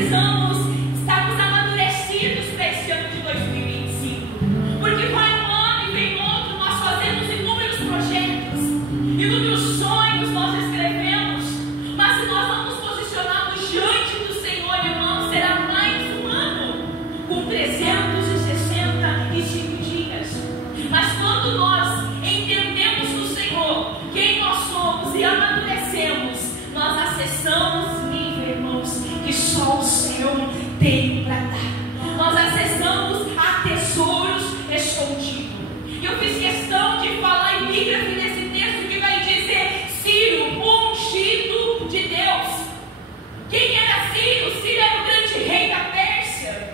precisamos estarmos amadurecidos para esse ano de 2025. Porque vai um ano e vem outro, nós fazemos inúmeros projetos, inúmeros sonhos nós escrevemos, mas se nós não nos posicionarmos diante do Senhor, irmão, será mais um ano com 365 dias. Mas quando nós entendemos no Senhor quem nós somos e amadurecemos, nós acessamos nível, irmãos, que só o Senhor tem para dar. Nós acessamos a tesouros escondidos. E eu fiz questão de falar epígrafe nesse texto que vai dizer Ciro, ungido de Deus. Quem era Ciro? Ciro era o grande rei da Pérsia,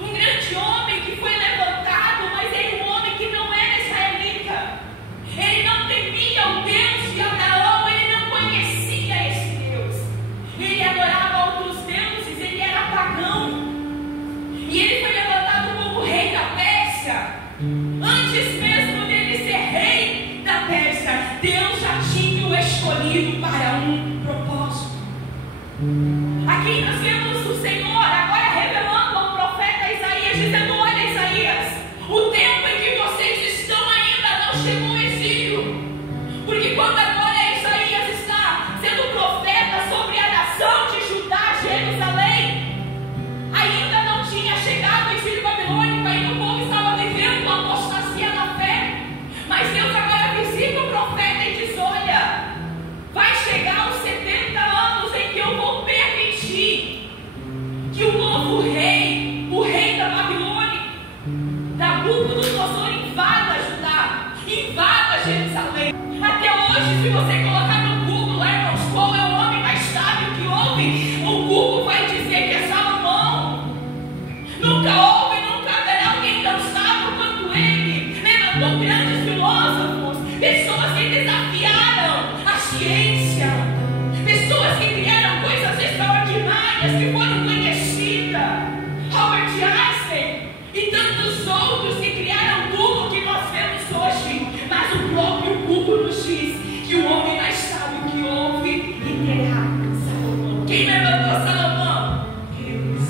um grande homem que foi levantado, mas ele um homem que não era israelita. Ele não temia o Deus de Abraão, ele não conhecia esse Deus. Ele adorava outros deuses, ele era pagão. E ele foi levantado como rei da Pérsia. Antes mesmo dele ser rei da Pérsia, Deus já tinha o escolhido para um propósito. Aqui nós vemos o Senhor agora revelando ao profeta Isaías, dizendo: olha, Isaías, o tempo em que vocês estão ainda não chegou o exílio. Porque quando agora Isaías está sendo profeta sobre a nação de Judá, Jerusalém, ainda não tinha chegado o exílio babilônico, ainda o povo estava vivendo uma apostasia na fé. Mas Deus agora visita o profeta e diz: olha, vai chegar os 70 anos em que eu vou permitir que o novo rei, o rei da Babilônia, Nabucodonosor, invada Judá, invada Jerusalém. Até hoje, se você colocar no Google lá, irmãos, qual é o homem mais sábio que houve, o Google vai dizer que é Salomão. Nunca houve, nunca haverá alguém tão sábio quanto ele. Levantou grandes filósofos, pessoas que desafiaram a ciência, pessoas que criaram coisas extraordinárias que foram conhecidas. Albert Einstein e tantos outros que criaram tudo que nós vemos hoje. Mas o próprio Google nos diz que o homem mais sábio que houve e terá Salomão. Quem levantou Salomão? Deus.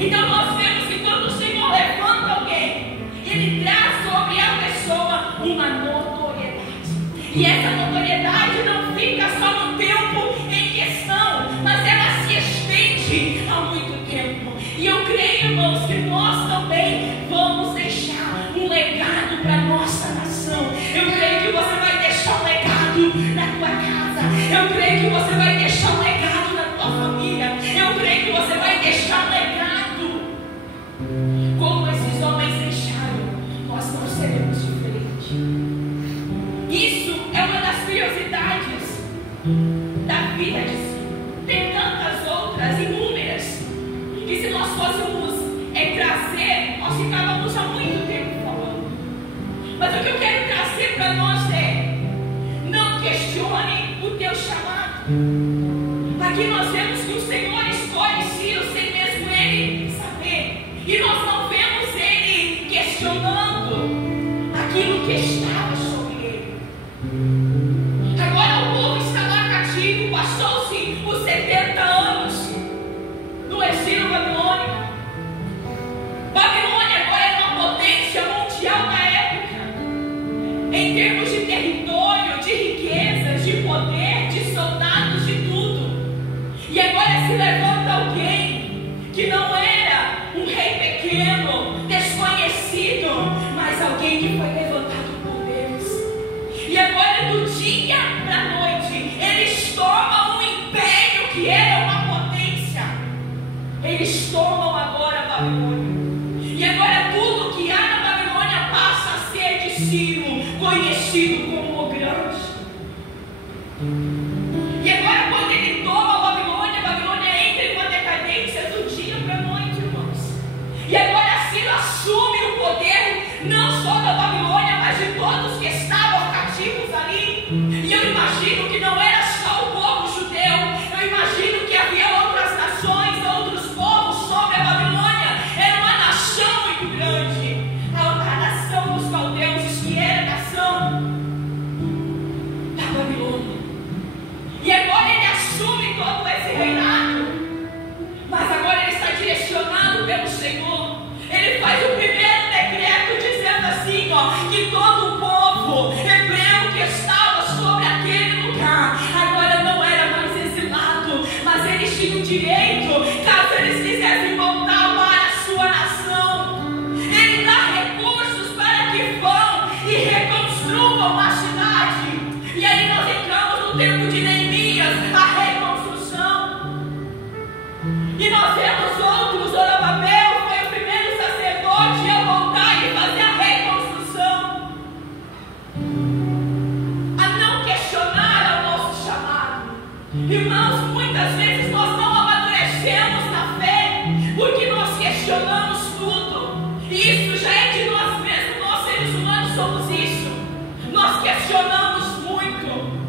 Então nós vemos que quando o Senhor levanta alguém, ele traz sobre a pessoa uma notoriedade. E essa notoriedade não fica só no tempo em questão, mas ela se estende há muito tempo. E eu creio, irmãos, que nós também vamos deixar um legado para a nossa nação. Eu creio que você vai deixar um legado na tua casa. Eu creio que você vai deixar um legado na tua família. Eu creio que você vai deixar um legado. Como esses homens deixaram, nós não seremos diferentes. Isso é uma das curiosidades da vida de si. Tem tantas outras, inúmeras, que se nós fôssemos trazer, nós ficávamos há muito tempo falando. Mas o que eu quero trazer para nós é: não questione o teu chamado. Aqui nós vemos que o Senhor escolhe Ciro sem mesmo ele saber. E nós não vemos ele questionando aquilo que estava sobre ele. Agora o povo está lá cativo, passou-se os 70 anos no exílio babilônico. Babilônia agora é uma potência mundial na época, em termos de território, de riquezas, de poder, de soldados, de tudo. E agora se levanta alguém que não era um rei pequeno, desconhecido, mas alguém que foi levantado por Deus. E agora do dia para a noite, eles tomam um império que era uma potência. Eles tomam agora a Babilônia. E agora tudo que há na Babilônia passa a ser de Ciro, conhecido como o grande. E agora quando ele toma a Babilônia entra em uma decadência do dia para a noite, irmãos. E agora Ciro assume o poder não só da Babilônia, mas de todos que estavam cativos ali. E eu imagino que não era só o povo judeu. Eu imagino que havia outras nações, outros povos sobre a Babilônia. Era uma nação muito grande. A nação dos caldeus, que era nação e todo o povo hebreu que estava sobre aquele lugar agora não era mais exilado, mas eles tinham direito, caso eles quisessem voltar para a sua nação. Ele dá recursos para que vão e reconstruam a cidade. E aí nós entramos no tempo de Neemias, a reconstrução. E nós vemos outros. Zorobabel foi o primeiro sacerdote a voltar e fazer a reconstrução, a não questionar o nosso chamado. Irmãos, muitas vezes nós não amadurecemos na fé porque nós questionamos tudo. Isso já é de nós mesmos, nós seres humanos somos isso. Nós questionamos muito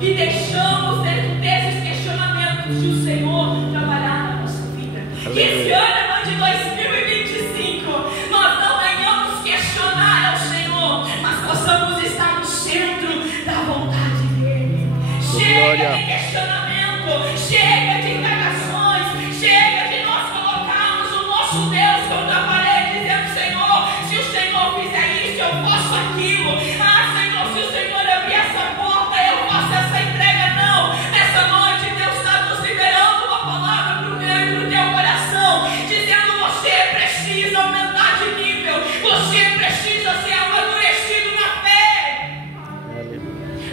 e deixamos dentro desses questionamentos de o Senhor trabalhar na nossa vida. Que esse ano de 2025 nós não venhamos questionar ao Senhor, mas possamos estar no centro da vontade dEle. Chega de questionamento, chega de indagações, chega de nós colocarmos o nosso Deus contra a parede, dizendo: Senhor, se o Senhor fizer isso, eu faço aquilo. Ah, Senhor, se o Senhor abrir essa porta, eu faço essa entrega. Não, nessa noite Deus está nos liberando uma palavra para o meu e para o teu coração, dizendo: você precisa aumentar de nível, você precisa ser amadurecido na fé.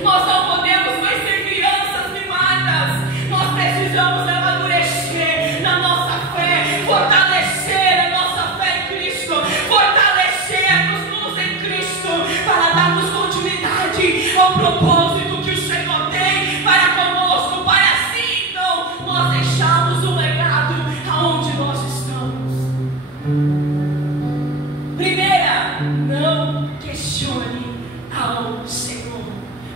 Nós não podemos mais ser crianças mimadas, nós precisamos amadurecer na nossa fé, fortalecer a nossa fé em Cristo, fortalecer-nos em Cristo, para darmos continuidade ao propósito que o Senhor tem para conosco, para assim então nós deixarmos um legado aonde nós estamos. Primeira, não questione ao Senhor.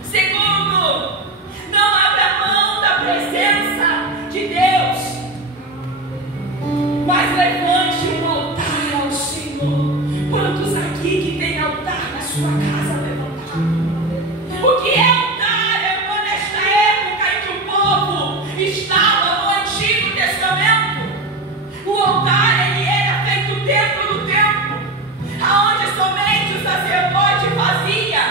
Segundo, não abra mão da presença de Deus, mas levante um altar ao Senhor. Quantos aqui que tem altar na sua casa levantado? O que é altar, irmão, nesta época em que o povo estava no Antigo Testamento? O altar, ele era feito dentro do templo, aonde somente o sacerdote fazia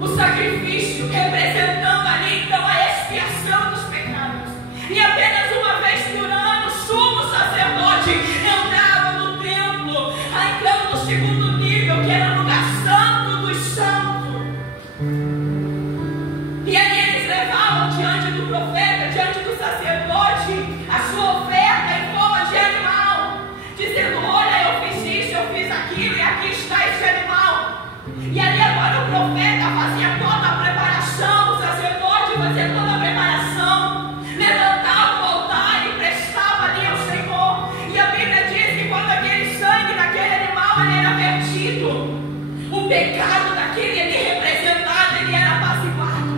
o sacrifício, representando ali então a expiação dos pecados. E apenas uma vez por ano o sumo sacerdote entrava no templo, entrando no segundo nível, que era o lugar santo dos santos. E ali eles levavam diante do profeta, diante do sacerdote, a sua oferta em forma de animal, dizendo: olha, eu fiz isso, eu fiz aquilo, e aqui está esse animal. E ali agora o profeta fazia toda a preparação, o sacerdote fazia toda a preparação, levantava o altar e prestava ali ao Senhor. E a Bíblia diz que quando aquele sangue daquele animal ele era vertido, o pecado daquele ali representado, ele era apaziguado.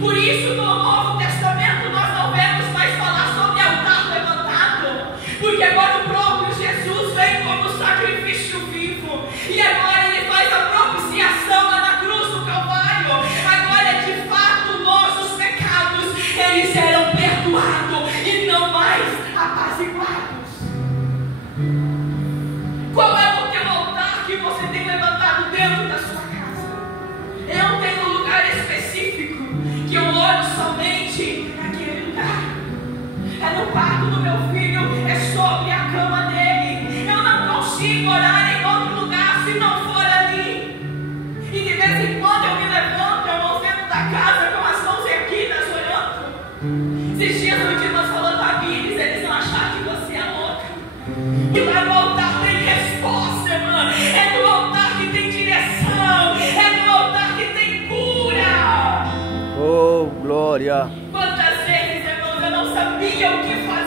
Por isso no Novo Testamento nós não vemos mais falar sobre altar levantado, porque agora o próprio Jesus vem como sacrifício vivo, e agora ele faz a propiciação lá na cruz do Calvário. Agora de fato nossos pecados, eles eram perdoados e não mais apaziguados. Qual é o teu altar que você tem levantado dentro da sua casa? Eu tenho um lugar específico que eu oro somente naquele lugar. É no quarto do meu filho, é sobre a cama dele. Eu não consigo orar em outro lugar se não for ali. E de vez em quando eu me levanto, eu vou dentro da casa com as mãos erguidas orando. Esses dias eu tive umas falando a Bíblia, eles vão achar que você é louca. E lá no altar tem resposta, irmã. É no altar que tem direção, é no altar que tem cura. Oh, glória! Quantas vezes, irmãos, eu não sabia o que fazer.